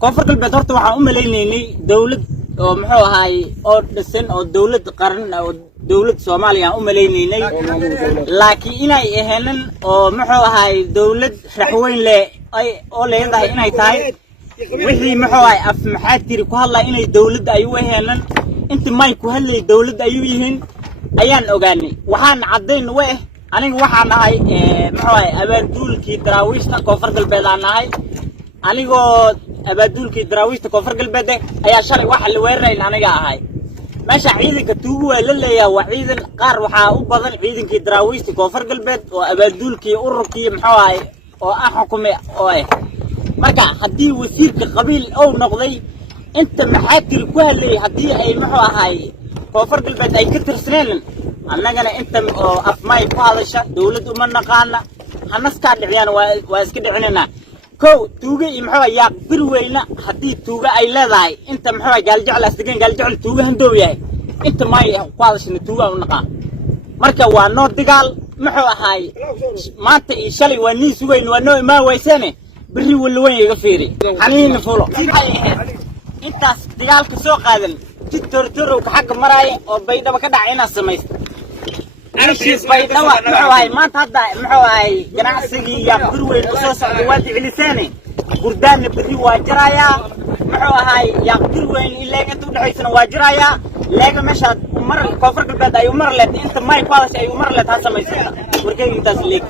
koonfur galbeed horta waxaan u maleynaynay dawlad oo muxuu ahaay oo dhisan oo dawlad qaran oo dawlad Soomaaliya aan u maleynaynay laakiin inay ahayn oo muxuu ahaay dawlad raxweyn leh ay oo leedahay inay tahay wixii muxuu ahaay af maxaa tiri ku hadlaa inay dawlad ay u ahayn inta may ku hadlay dawlad ay u yihiin ayaan ogaanay waxaan cadeyn way aniga waxaan ahay muxuu ahaay abaanduulkii daraawiishta koonfur galbeed aan ahay anigoo abaanduulkii daraawiishta koonfur galbeed ayaa shalay waxa la weeraray aniga ahay meesha ciidanka tuugu waa la leeyahay waa ciidan qaar waxaa u badan ciidankii daraawiishta koonfur galbeed oo abaanduulkii ururkii muxuu ahaay oo aan xukumay oo marka haddii wasiirka qabiil oo noqday inta maxaa tiri ku hadlay haddii ay muxuu ahaay koonfur galbeed ay ka tirsaneen annagana inta oo afmay ku hadasha dawladdu ma naqaana hanaska dhiciyaan waa iska dhicinayna كو توجي محوا يا قروينا حدي توجا أي لا ذاي أنت محوا قال جعل استجن قال جعل توجا هندوية أنت ما يقاضش إن توجا ونقا مركب وانور تقال محوا هاي ما تيشلي ونيس وين ونو ما ويسنة بري والوين يغفيري حنين فلو أنت تقال كسوق هذا تتر وكحق مراي وبيدا بكدا عينا سميس أشيس بيدا محوا ما تهدا محوا جناح سجي يا قروي الأساس الوادي علساني قردان بري واجرايا محوا هاي يا قروي إلا جتوا دحيسنا واجرايا لاقى مشهد مر كفر البلد أي مر لت أنت ما يقالش أي مر لت هسه ما يصير ورجع ينتظر لك